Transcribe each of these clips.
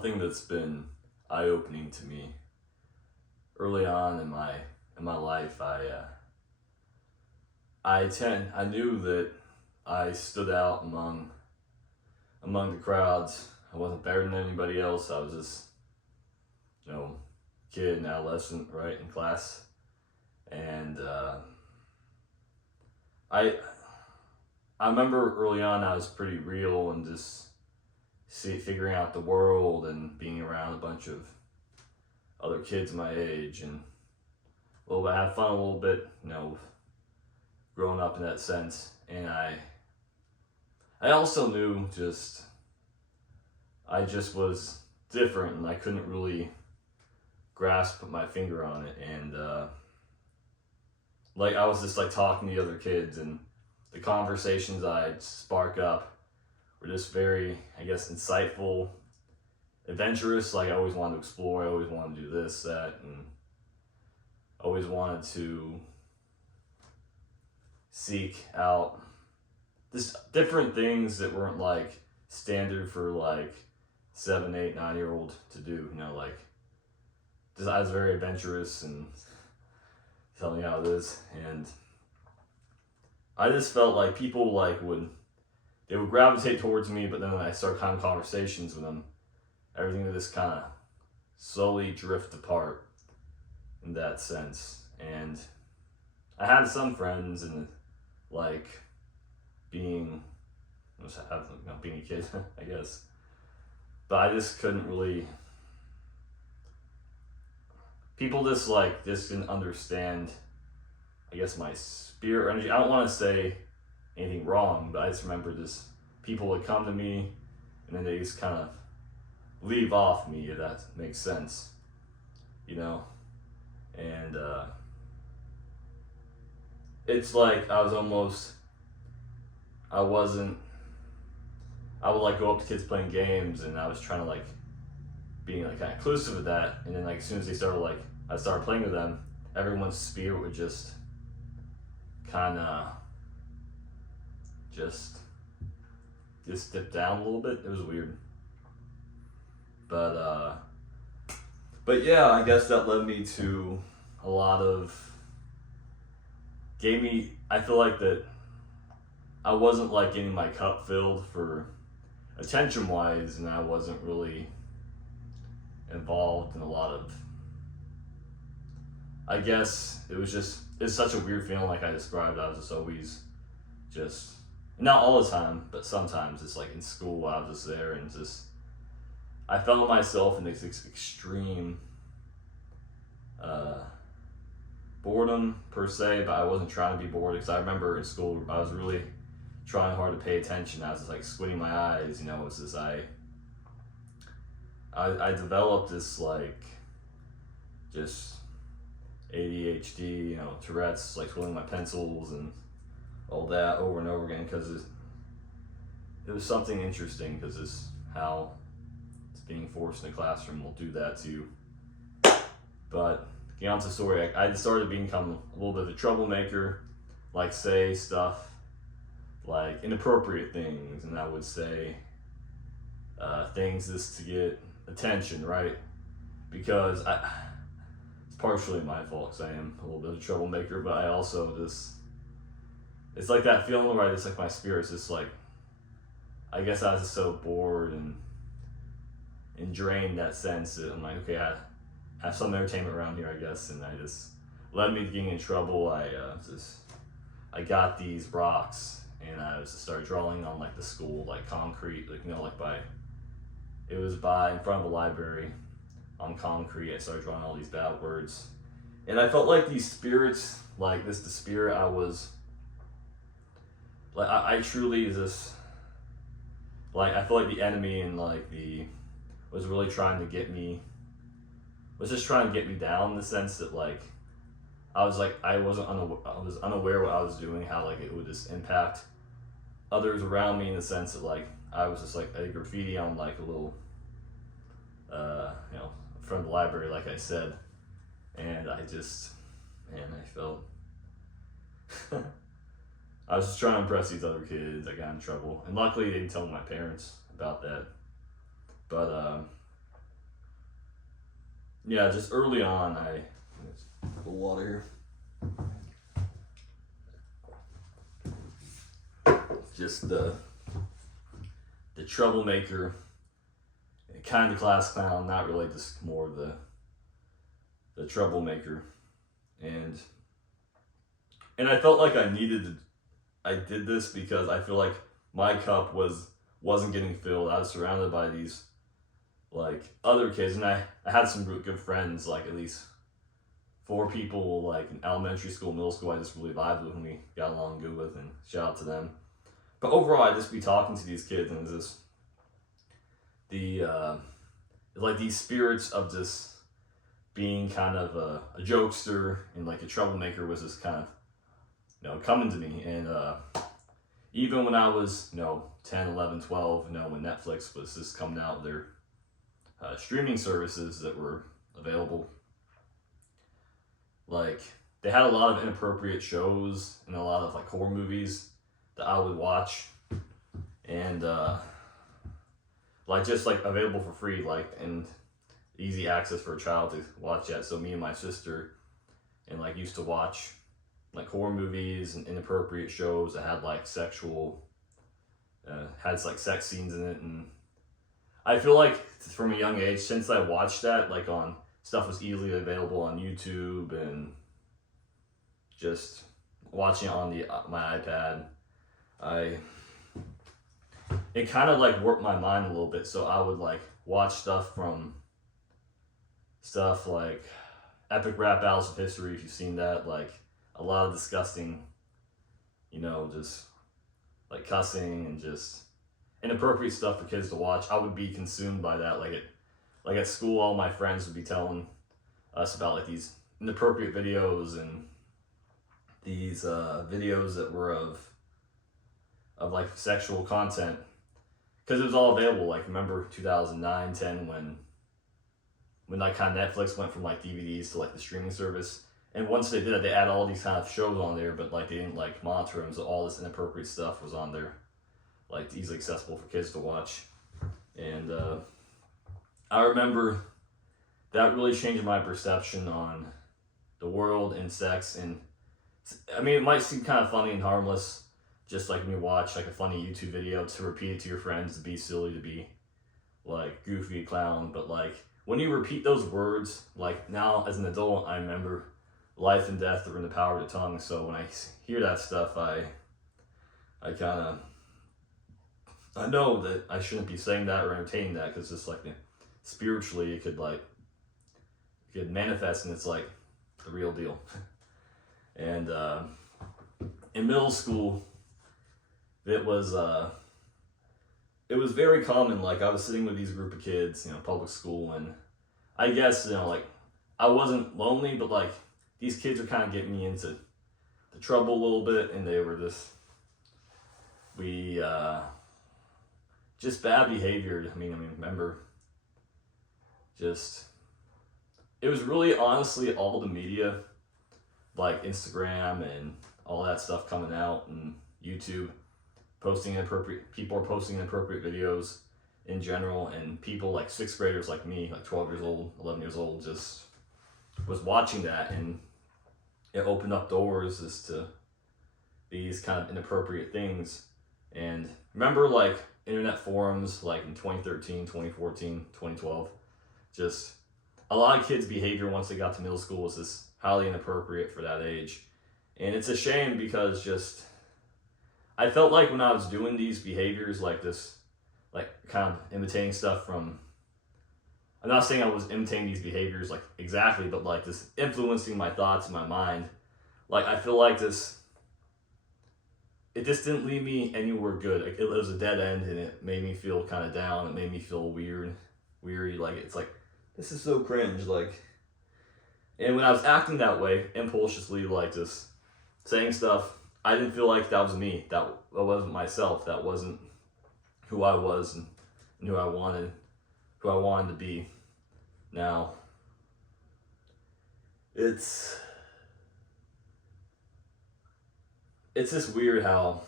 something that's been eye-opening to me early on in my life. I knew that I stood out among the crowds. I wasn't better than anybody else. I was just, kid and adolescent, right, in class. And I I remember early on I was pretty real and just figuring out the world and being around a bunch of other kids my age and a little bit have fun a little bit, growing up in that sense. And I also knew I just was different and I couldn't really grasp my finger on it. And I was just talking to the other kids, and the conversations I'd spark up were just very, I guess, insightful, adventurous. I always wanted to explore. I always wanted to do this, that, and always wanted to seek out just different things that weren't standard for 7, 8, 9-year-old to do. Just I was very adventurous and telling me how it is, and I just felt like people would gravitate towards me, but then when I started having conversations with them, everything would just kind of slowly drift apart in that sense. And I had some friends, and being being a kid, I guess, but I just couldn't really. People just didn't understand, I guess, my spirit or energy. I don't want to say anything wrong, but I just remember this people would come to me and then they just kind of leave off me, if that makes sense, and it's I would go up to kids playing games, and I was trying to being kind of inclusive of that, and then as soon as they started I started playing with them, everyone's spirit would just kind of just dip down a little bit. It was weird, but yeah, I guess that led me to a lot of I feel that I wasn't getting my cup filled for attention wise, and I wasn't really involved in a lot of, I guess it's such a weird feeling I described. I was just always not all the time, but sometimes it's in school I was just there, and I felt myself in this extreme boredom per se, but I wasn't trying to be bored, because I remember in school I was really trying hard to pay attention. I was just squinting my eyes, it was just I developed this just ADHD, Tourette's, twiddling my pencils and all that over and over again, because it was something interesting, because it's how it's being forced in the classroom will do that to you. But getting on to the story, I started become a little bit of a troublemaker, say stuff inappropriate things, and I would say things just to get attention, right? Because it's partially my fault, because I am a little bit of a troublemaker, but I also it's that feeling where I just my spirit's just I guess I was just so bored and drained in that sense that I'm okay, I have some entertainment around here, I guess, and I just led me to getting in trouble. I got these rocks, and I just started drawing on the school concrete, it was in front of a library on concrete. I started drawing all these bad words, and I felt these spirits, the spirit I was I truly I feel the enemy and was really trying to get me, was just trying to get me down, in the sense that I was I was unaware what I was doing, how it would just impact others around me, in the sense that I was just a graffiti on a little in front of the library, I said, and I felt I was just trying to impress these other kids. I got in trouble, and luckily they didn't tell my parents about that. But yeah, just early on, a little water here. Just the troublemaker, kind of class clown, not really, just more the troublemaker, and I felt like I did this because I feel like my cup wasn't getting filled. I was surrounded by these like other kids, and I had some good friends, like at least 4 people, like in elementary school, middle school, I just really vibed with and we got along good with, and shout out to them. But overall, I just be talking to these kids, and just like these spirits of just being kind of a jokester and like a troublemaker was just kind of, coming to me. And even when I was, 10, 11, 12, when Netflix was just coming out with their streaming services that were available, like they had a lot of inappropriate shows and a lot of like horror movies that I would watch, and like just like available for free, like, and easy access for a child to watch that. So me and my sister and like used to watch like horror movies and inappropriate shows that had like sexual had like sex scenes in it. And I feel like from a young age, since I watched that, like on stuff was easily available on YouTube and just watching it on my iPad, it kind of like warped my mind a little bit. So I would like watch stuff like epic rap battles of history, if you've seen that, like a lot of disgusting, just like cussing and just inappropriate stuff for kids to watch. I would be consumed by that. Like at school, all my friends would be telling us about like these inappropriate videos and these videos that were of like sexual content, because it was all available. Like remember 2009, 10 when like kind of Netflix went from like DVDs to like the streaming service. And once they did it, they added all these kind of shows on there, but like they didn't like monitor them, so all this inappropriate stuff was on there, like easily accessible for kids to watch. And I remember that really changed my perception on the world and sex. And I mean, it might seem kind of funny and harmless, just like when you watch like a funny YouTube video, to repeat it to your friends, to be silly, to be like goofy clown. But like when you repeat those words, like now as an adult, I remember life and death are in the power of the tongue. So when I hear that stuff, I know that I shouldn't be saying that or entertaining that, because it's like spiritually it could manifest, and it's like the real deal. And in middle school, it was very common. Like I was sitting with these group of kids, public school, and I guess like I wasn't lonely, but like these kids were kind of getting me into the trouble a little bit, and they were just bad behavior. I mean, remember, just, it was really honestly all the media, like Instagram and all that stuff coming out, and YouTube, people are posting inappropriate videos in general, and people like 6th graders like me, like 12 years old, 11 years old, just was watching that, and it opened up doors as to these kind of inappropriate things. And remember like internet forums like in 2013, 2014, 2012, just a lot of kids' behavior once they got to middle school was just highly inappropriate for that age. And it's a shame, because just I felt like when I was doing these behaviors like this, like kind of imitating stuff from, I'm not saying I was imitating these behaviors like exactly, but like this influencing my thoughts in my mind. Like I feel like it just didn't leave me anywhere good. Like, it was a dead end, and it made me feel kind of down. It made me feel weary. Like it's like, this is so cringe. Like, and when I was acting that way, impulsively, like just saying stuff, I didn't feel like that was me. That wasn't myself. That wasn't who I was and who I wanted to be. Now, it's just weird how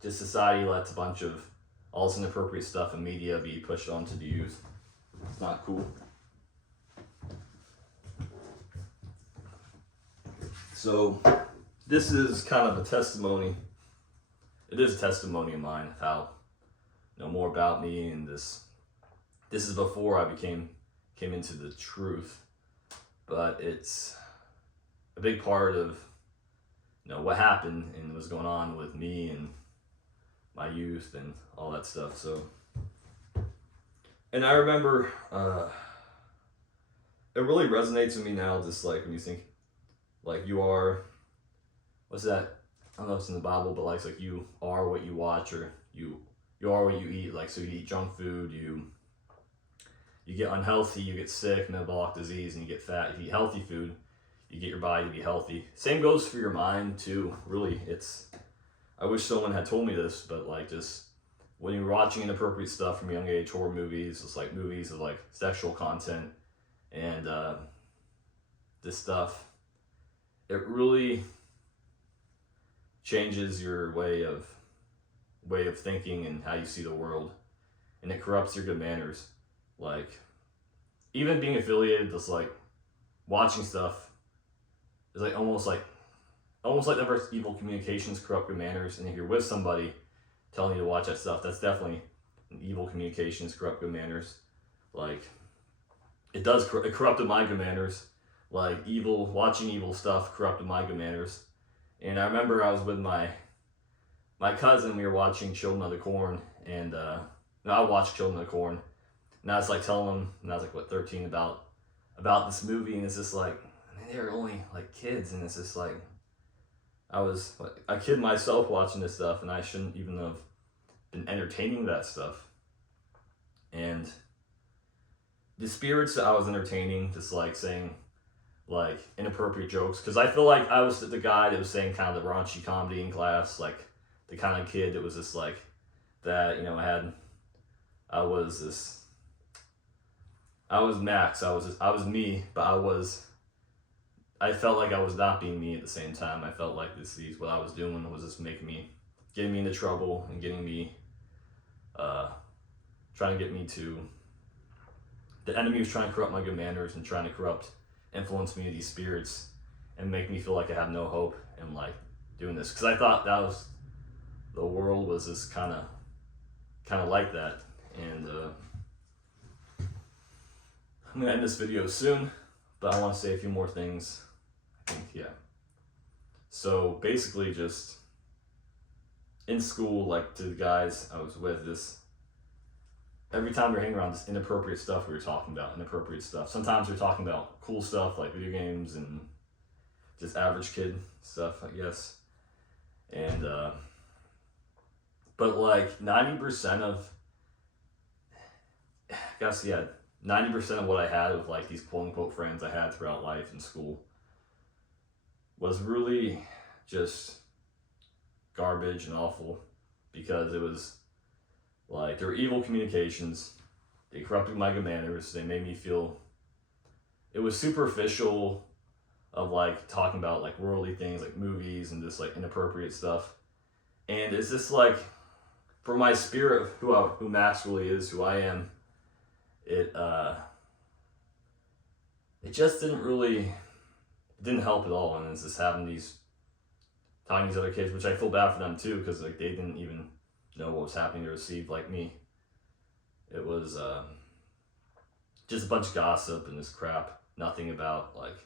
just society lets a bunch of all this inappropriate stuff in media be pushed onto the youth. It's not cool. So this is kind of a testimony. It is a testimony of mine of how, more about me, and this is before I came into the truth, but it's a big part of what happened and what's going on with me and my youth and all that stuff. So, and I remember it really resonates with me now, just like when you think like you are, what's that? I don't know if it's in the Bible, but like it's like you are what you watch, or you are what you eat. Like, so you eat junk food, you get unhealthy, you get sick, metabolic disease, and you get fat. If you eat healthy food, you get your body to be healthy. Same goes for your mind too. Really, I wish someone had told me this, but like, just when you're watching inappropriate stuff from a young age, horror movies, it's like movies of like sexual content and this stuff, it really changes your way of thinking and how you see the world, and it corrupts your good manners. Like, even being affiliated, just like watching stuff is like almost like the verse evil communications corrupt good manners. And if you're with somebody telling you to watch that stuff, that's definitely an evil communications corrupt good manners. Like, it corrupted my good manners. Like, watching evil stuff corrupted my good manners. And I remember I was with my cousin. We were watching Children of the Corn, and I watched Children of the Corn, and I was like telling him, and I was like 13, about this movie, and it's just like, they were only like kids, and it's just like, I was like a kid myself watching this stuff, and I shouldn't even have been entertaining that stuff. And the spirits that I was entertaining, just like saying like inappropriate jokes, because I feel like I was the guy that was saying kind of the raunchy comedy in class, like the kind of kid that was just like that, I was Max, I was me, but I felt like I was not being me at the same time. I felt like what I was doing was just getting me into trouble, and getting me, trying to get me to, the enemy was trying to corrupt my good manners and trying to influence me to these spirits and make me feel like I have no hope in like doing this. Because I thought the world was just kind of like that. And I'm going to end this video soon, but I want to say a few more things. I think, yeah. So basically, just in school, like to the guys I was with, every time we were hanging around, this inappropriate stuff we were talking about, inappropriate stuff. Sometimes we were talking about cool stuff like video games and just average kid stuff, I guess. And, but like 90% of what I had with like these quote unquote friends I had throughout life in school was really just garbage and awful, because it was like, there were evil communications. They corrupted my good manners. They made me feel, it was superficial of like talking about like worldly things like movies and just like inappropriate stuff. And it's just like, for my spirit of who Max really is, who I am, it just didn't help at all. And it's just talking to these other kids, which I feel bad for them too, because like they didn't even know what was happening to receive like me. It was just a bunch of gossip and this crap. Nothing about like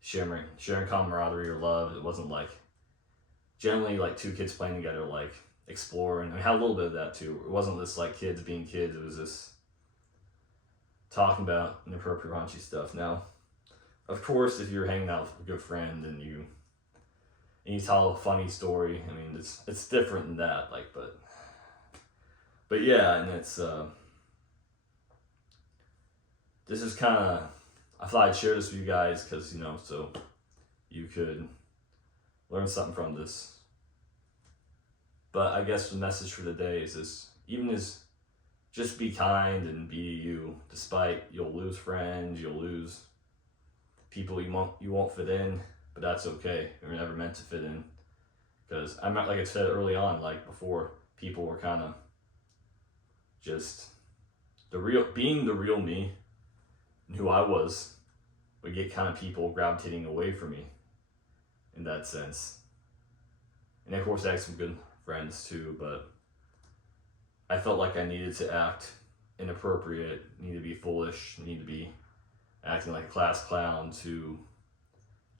sharing camaraderie or love. It wasn't like generally like two kids playing together, like exploring. I had a little bit of that too. It wasn't just like kids being kids. It was just talking about inappropriate, raunchy stuff. Now, of course, if you're hanging out with a good friend and you tell a funny story, I mean, it's different than that. Like, but yeah, and it's this is kind of, I thought I'd share this with you guys because so you could learn something from this. But I guess the message for the day is this: just be kind and be you. Despite you'll lose friends, you'll lose people you won't fit in, but that's okay. You're never meant to fit in, because I'm not, like I said early on, like before, people were kind of just being the real me and who I was would get kind of people gravitating away from me. in that sense. And of course I had some good friends too, but I felt like I needed to act inappropriate, need to be foolish, need to be acting like a class clown to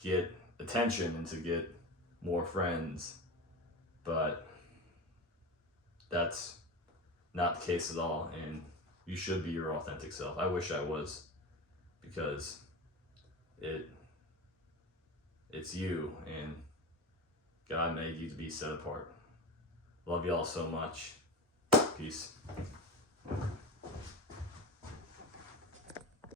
get attention and to get more friends. But that's not the case at all, and you should be your authentic self. I wish I was, because it's you, and God made you to be set apart. Love y'all so much. Peace.